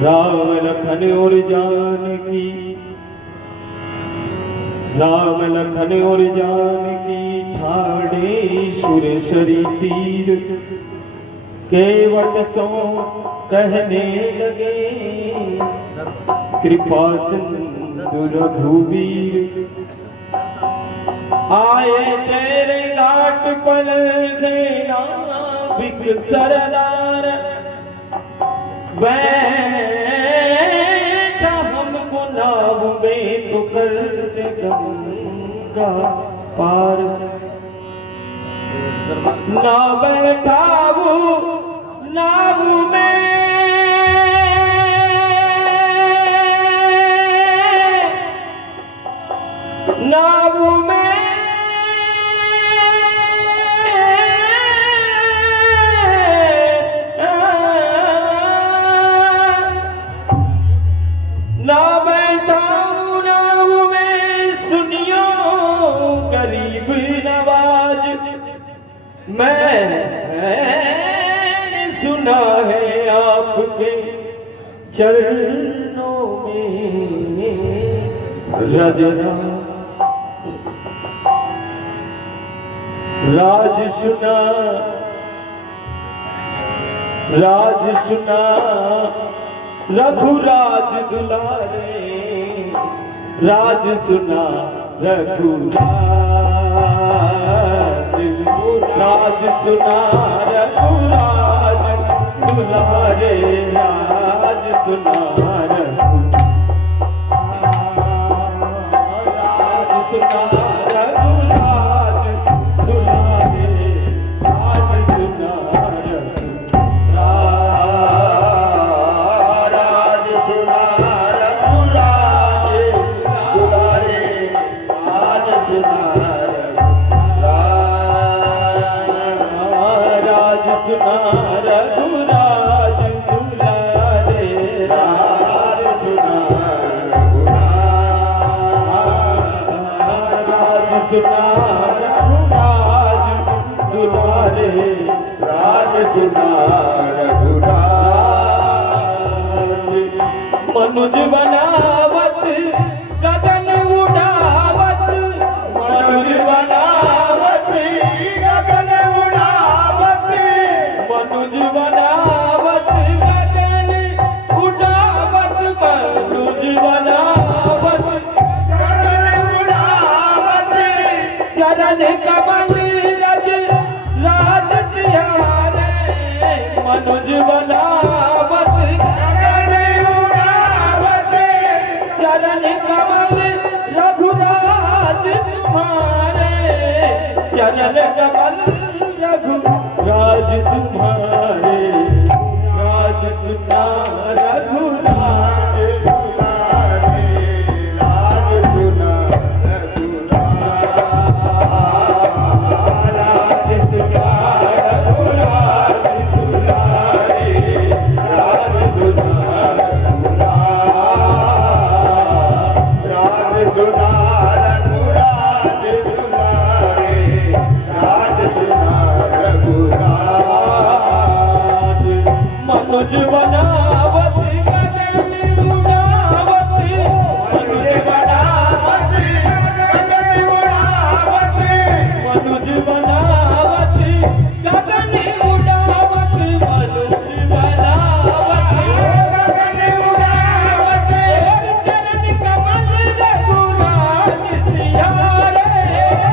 राम लखन और जानकी, राम लखन और जानकी ठाणे सुरेश्वरी तीर, केवट सो कहने लगे कृपा सिंधु रघुवीर। आए तेरे घाट पर नाविक सरदार, बैठा हमको नाव में तो कर दे गंगा पार। ना बैठा वो नाव में, नाव में ना बैठाऊं नाव में, सुनियो गरीब नवाज। मैंने सुना है आपके चरणों में रजराज, राज सुना, राज सुना रघुराज दुलारे, राज सुना रघुराज, राज सुना रघुराज दुलारे, राज सुना रघुराज सुना रघुराज दुलारे, राज सुना सुना रघुराज दुलारे, राज सुना रघुराज, राज सुना रघुराज दुलारे, राज सुना रघुराज। मनुज बनावत गगन उड़ावत, मनुज बनावत गगन उड़ावत, मनुज बनावत गगन उड़ावत, मनुज बनावत गगन उड़ावत। चरण कमल रज राज तिहारे, मनुज बनावत गगन उड़ावत। चरण कमल रघुराज तुम्हारे, चरण कमल रघुराज तुम्हारे, राज सुना रघुराज दुलारे, राज सुना रघुराज, राज सुना रघुराज दुलारे, राज सुना रघुराज, राज सुना रघुराज दुलारे, राज सुना रघुराज। मनुज बनावत गगन उड़ावत, मनुज बनावत गगन उड़ावत, मनुज बनावत गगन उड़ावत, मनुज बनावत गगन उड़ावत। और चरण कमल रघुराज तिहारे,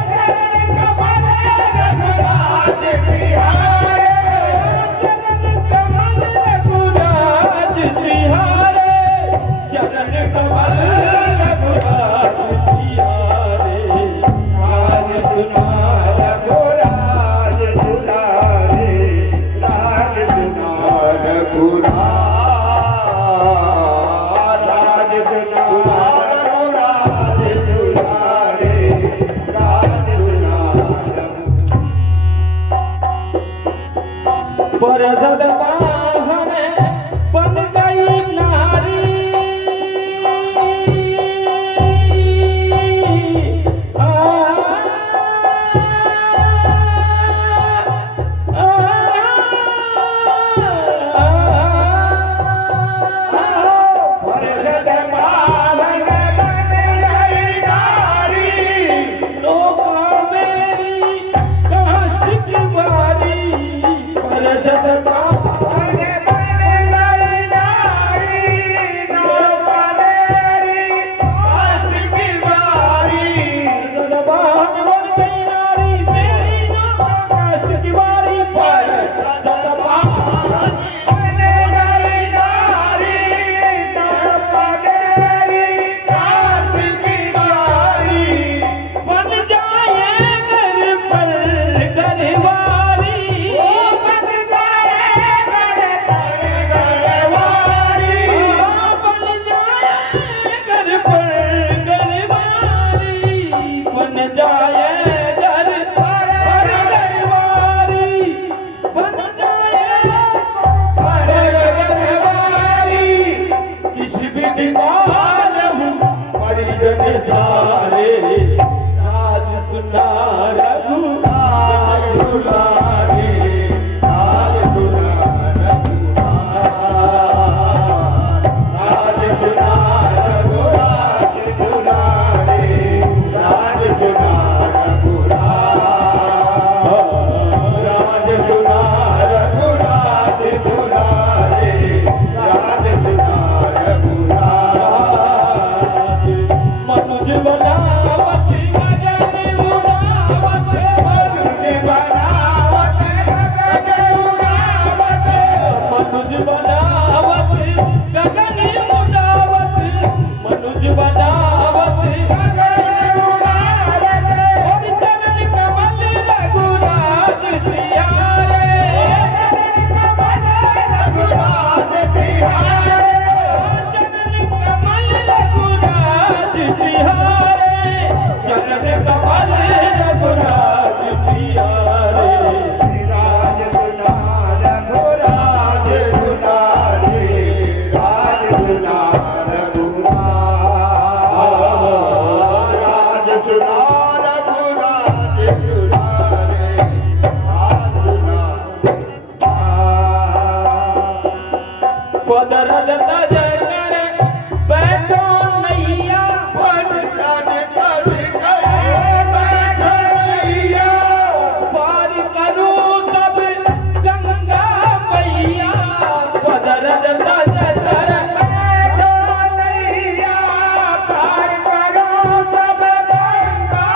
चरण कमल रघुराज तिहारे, चरण कमल रघुराज तिहारे, चरण कमल रघुराज तिहारे, राज सुना रघुराज दुलारे, राज सुना रघुराज, राज सुना रघुराज दुलारे, सुना रघु राज दुलारे, राज सुना रघुराज, राज सुना रघुराज दुलारे, राज सुना रघुराज, राज सुना रघुराज दुलारे, राज सुना रघुराज। मनुज बनावत गगन उड़ावत, मनुज बनावत गगन उड़ावत, मनुज बनावत गगन उड़ावत, मनुज बनावत गगन उड़ावत, और चरण कमल रघुराज तिहारे, कमल रघुराज तिहारे, चरण कमल रघुराज तिहारे, चरण कमल रघुराज तिहारे। राज सुना रघुराज दुलारे, राज सुना रघुराज, राज सुना रघुराज दुलारे, राज सुना पद रजत जय कर बैठो नैया, राज तज करे बैठैया, पार करूं तब गंगा मैया, पद रजत जय कर बैठो नैया, पार करो तब गंगा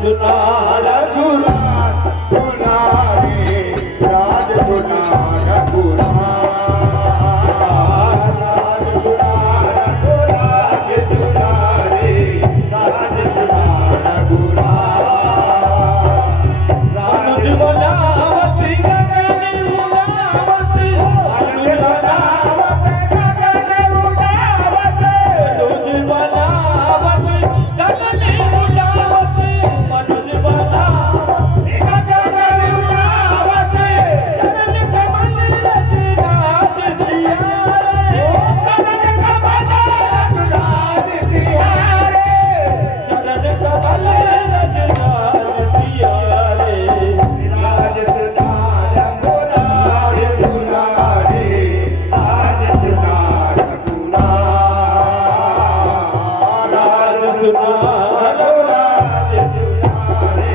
सुना रघुराज दुलारे राज सुना रघुराज राज सुना रघुराज दुलारे राज सुना रघुराज अनुज बनावत गगन उड़ावत अनुज बनावत गगन उड़ावत अनुज बनावत गगन उड़ावत अनुज बनावत गगन उड़ावत चरण कमल रज राज दियारे चरण कमल रज राज दियारे चरण कमल रज राज दियारे राज सुना रघुराज दुलारे राज सुना रघुराज राज सुना रघुराज दुलारे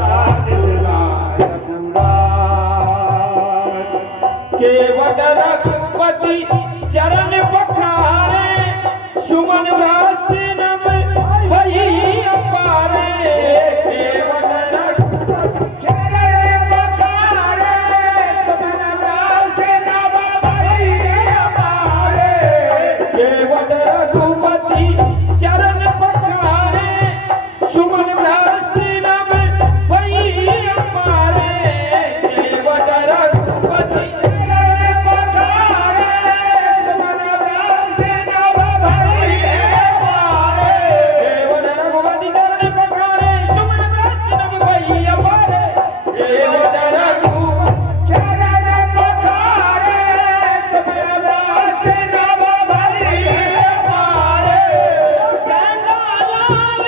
राज सुना रघुराज केवट रघुपति चरण पखारे सुमन भ्रष्ट नभ वही अपारे केवट रघुपति चरण पखारे सुमन भ्रष्ट नभ वही अपारे केवट रघुपति चरण पखारे सुमन भ्रष्ट नभ वही अपारे केवट रघुपति चरण पखारे सुमन भ्रष्ट नभ वही अपारे केवट रघुपति चरण पखारे सुमन भ्रष्ट नभ वही अपारे केवट रघुपति चरण पखारे सुमन भ्रष्ट नभ वही अपारे कहना लाल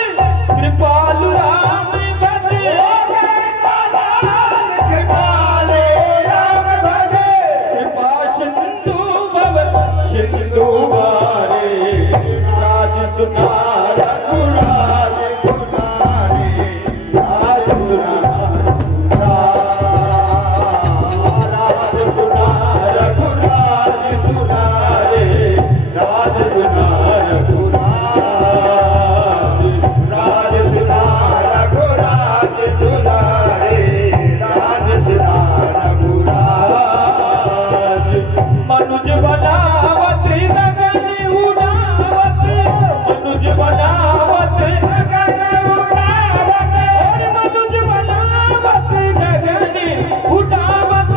कृपालु राम भजे कृपाले राम भजे कृपा सिंधु भव सिंधु बारे राज सुना रघुराज दुलारे राज सुना राज सुना रघुराज दुलारे राज सुना रघुराज राज सुना रघुराज दुलारे राज सुना रघुराज मनुज बनावत गगन उड़ावत मनुज बनावत गगन उड़ावत और मनुज बनावत गगन उड़ावत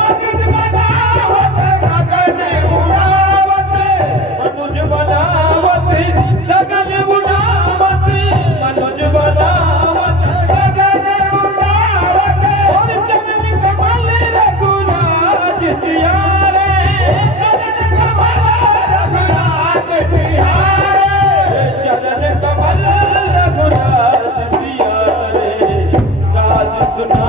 मनुज बनावत गगन उड़ावत मनुज बनावत गगन उड़ावत मनुज बनावत गगन उड़ावत और चरण कमल रघुराज दियारे चरण कमल रघुराज बिहारे चरण कमल रघुराज दियारे राज सुना